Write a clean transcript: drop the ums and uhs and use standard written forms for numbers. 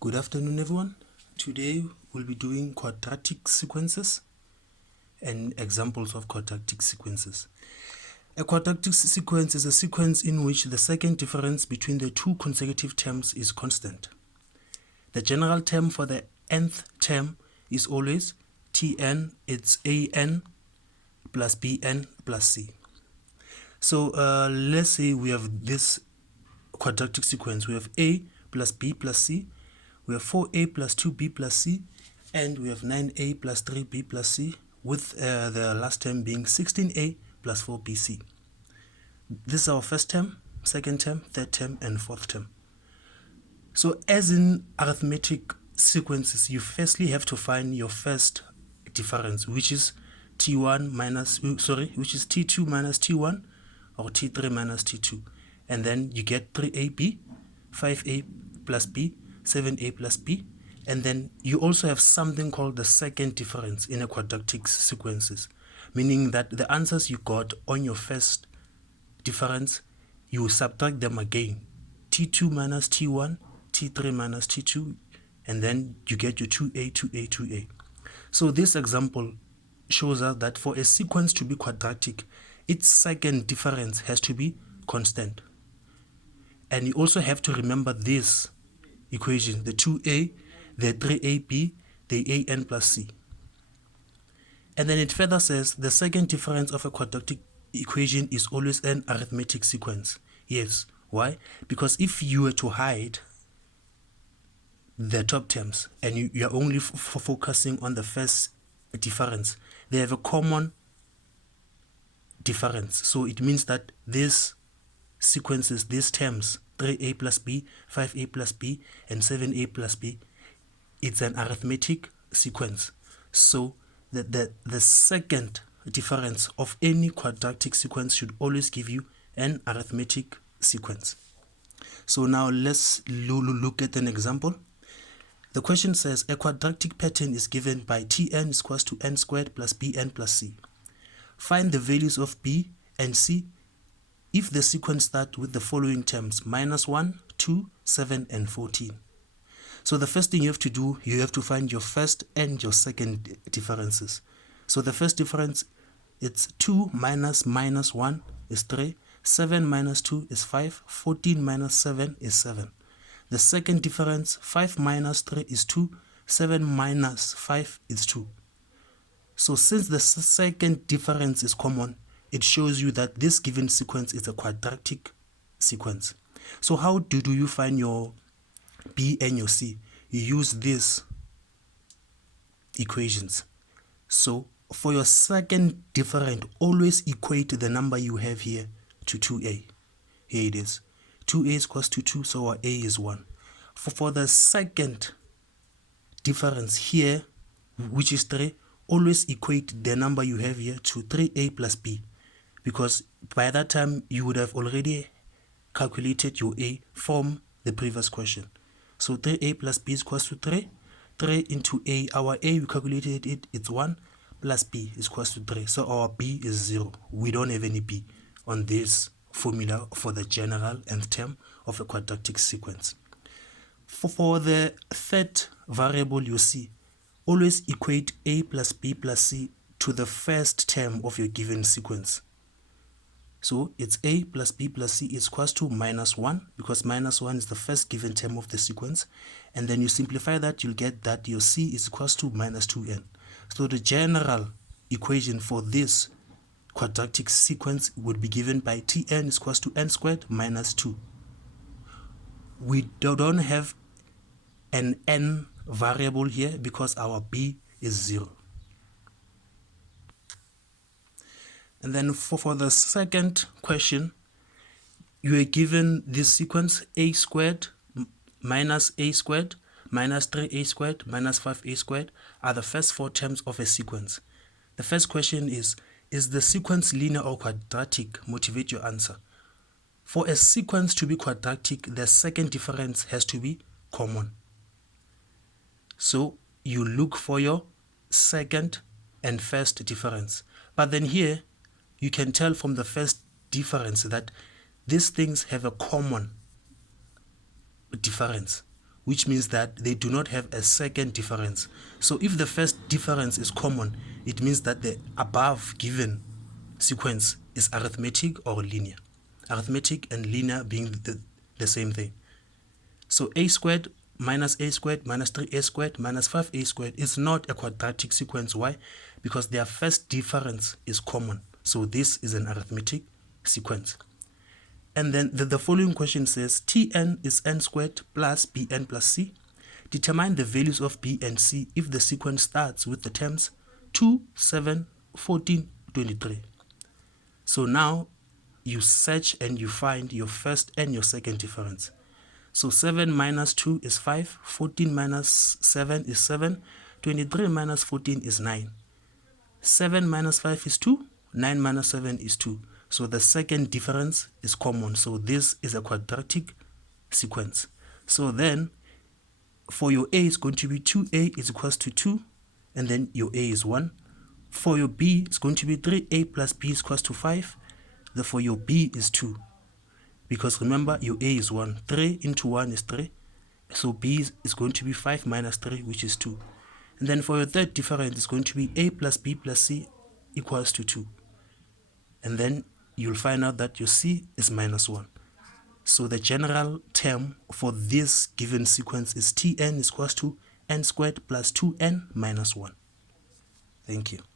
Good afternoon, everyone. Today we'll be doing quadratic sequences and examples of quadratic sequences. A quadratic sequence is a sequence in which the second difference between the two consecutive terms is constant. The general term for the nth term is always Tn, it's An plus Bn plus C. So let's say we have this quadratic sequence. We have A plus B plus C. We have 4a plus 2b plus c, and we have 9a plus 3b plus c, with the last term being 16a plus 4bc. This is our first term, second term, third term, and fourth term. So as in arithmetic sequences, you firstly have to find your first difference, which is t1 minus, which is t2 minus t1, or t3 minus t2. And then you get 3ab, 5a plus b, 7a plus b, and then you also have something called the second difference in a quadratic sequences, meaning that the answers you got on your first difference, you subtract them again, t2 minus t1, t3 minus t2, and then you get your 2a, 2a, 2a. So this example shows us that for a sequence to be quadratic, its second difference has to be constant. And you also have to remember this equation, the 2a, the 3ab, the an plus c. And then it further says the second difference of a quadratic equation is always an arithmetic sequence. Yes. Why? Because if you were to hide the top terms and you are only focusing on the first difference, they have a common difference. So it means that these sequences, these terms, 3a plus b, 5a plus b, and 7a plus b, it's an arithmetic sequence. So the second difference of any quadratic sequence should always give you an arithmetic sequence. So now let's look at an example. The question says a quadratic pattern is given by Tn is equals to n squared plus Bn plus c. Find the values of b and c if the sequence starts with the following terms: minus 1, 2, 7, and 14. So the first thing you have to do, you have to find your first and your second differences. So the first difference, it's 2 minus minus 1 is 3, 7 minus 2 is 5, 14 minus 7 is 7. The second difference, 5 minus 3 is 2, 7 minus 5 is 2. So since the second difference is common, it shows you that this given sequence is a quadratic sequence. So how do you find your B and your C? You use these equations. So for your second different, always equate the number you have here to 2a. Here it is. 2a is equals to 2, so our a is 1. For the second difference here, which is 3, always equate the number you have here to 3a plus b, because by that time you would have already calculated your a from the previous question. So 3a plus b is equals to 3. 3 into a, our a, we calculated it, it's 1, plus b is equals to 3. So our b is 0. We don't have any b on this formula for the general nth term of a quadratic sequence. For the third variable, you see, always equate a plus b plus c to the first term of your given sequence. So it's a plus b plus c is equals to minus 1, because minus 1 is the first given term of the sequence. And then you simplify that, you'll get that your c is equals to minus 2n. So the general equation for this quadratic sequence would be given by Tn is equals to n squared minus 2. We don't have an n variable here because our b is 0. And then for the second question, you are given this sequence: a squared minus a squared minus 3a squared minus 5a squared are the first 4 terms of a sequence. The first question is the sequence linear or quadratic? Motivate your answer. For a sequence to be quadratic, the second difference has to be common. So you look for your second and first difference. But then here, you can tell from the first difference that these things have a common difference, which means that they do not have a second difference. So if the first difference is common, it means that the above given sequence is arithmetic or linear. Arithmetic and linear being the same thing. So a squared minus 3a squared minus 5a squared is not a quadratic sequence. Why? Because their first difference is common. So this is an arithmetic sequence. And then the following question says Tn is n squared plus bn plus c. Determine the values of b and c if the sequence starts with the terms 2, 7, 14, 23. So now you search and you find your first and your second difference. So 7 minus 2 is 5, 14 minus 7 is 7, 23 minus 14 is 9. 7 minus 5 is 2, 9 minus 7 is 2. So the second difference is common. So this is a quadratic sequence. So then for your a is going to be 2a is equals to 2, and then your a is 1. For your b it's going to be 3a plus b is equals to 5. Therefore your b is 2. Because remember your a is 1. 3 into 1 is 3. So b is going to be 5 minus 3, which is 2. And then for your third difference it's going to be a plus b plus c equals to 2. And then you'll find out that your c is minus 1. So the general term for this given sequence is Tn is equals to n squared plus 2n minus 1. Thank you.